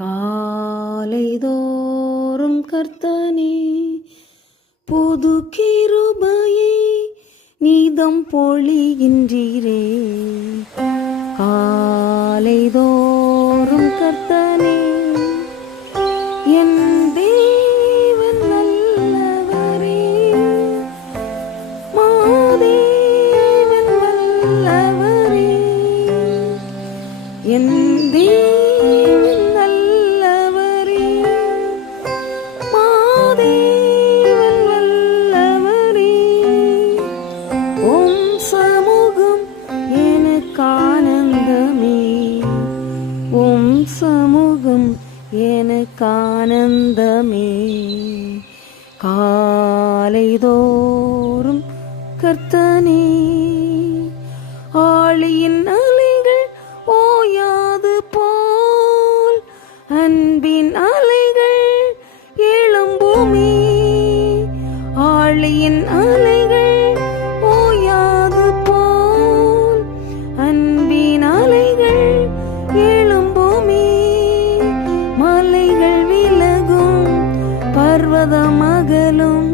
காலைதோறும் கர்த்தனே புது கிருபையை நீதம் பொழிகின்றீரே. காலைதோறும் கர்த்தனே என் தேவன் நல்லவரே, மாதேவன் நல்லவரே, என் தேவன் நல்லவரே, மாதேவன் நல்லவரே. உம் சமூகம் எனக்கு ஆனந்தமே, உம் சமூகம் எனக்கு ஆனந்தமே. காலைதோறும் கர்த்தனே ஆழியின் அலைகள் ஓயாது போல் அன்பின் அலைகள் எழும்புமே. ஆழியின் அலைகள் ஓயாது போல் அன்பின் அலைகள் எழும்புமே. மலைகள் விலகும் பர்வதம் அகலும்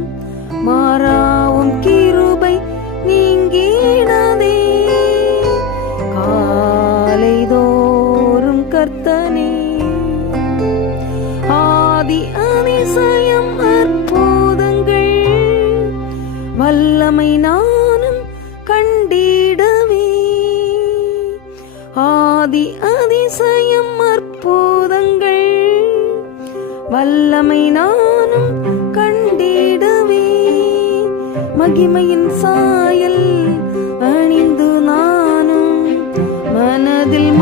மாறாவும் கிருபை நீங்கிடதே. காலைதோறும் கர்த்தனே ஆதி அதிசயம் அற்புதங்கள் வல்லமை நானும் கண்டிடவே. ஆதி அதிசயம் அற்புதங்கள் வல்லமை நானும் கண்டிடவே. மகிமையின் சாயல் அணிந்து நானும் மனதில்